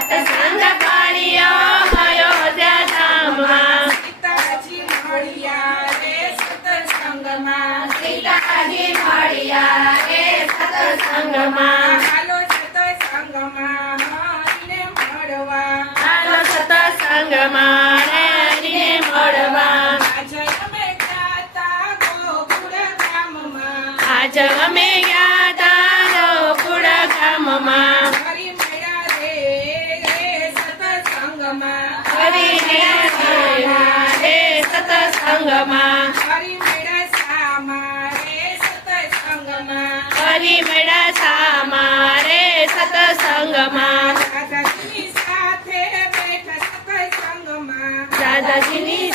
સત્સંગ પાળ્યો અયોધ્યા ધામમાં સીતાજી મળ્યા રે સત્સંગમાં સીતાજી મળ્યા રે સત્સંગમાં હાલો સત્સંગમાં હરિને મળવા હાલો સત્સંગમાં હરિને મળવા આજે અમે જાતા ગોકુળ ધામમાં આજ અમે ગયા તા ગોકુળ ગામમાં હરિ મળ્યા રે સત્સંગમાં હરિને મળ્યા રે સત્સંગમાં હરિ મળ્યા સામા રે સત્સંગમાં હરિ મળ્યા સામા રે સત્સંગમાં દાદાજીની સાથે બેઠા સત્સંગમાં દાદાજીની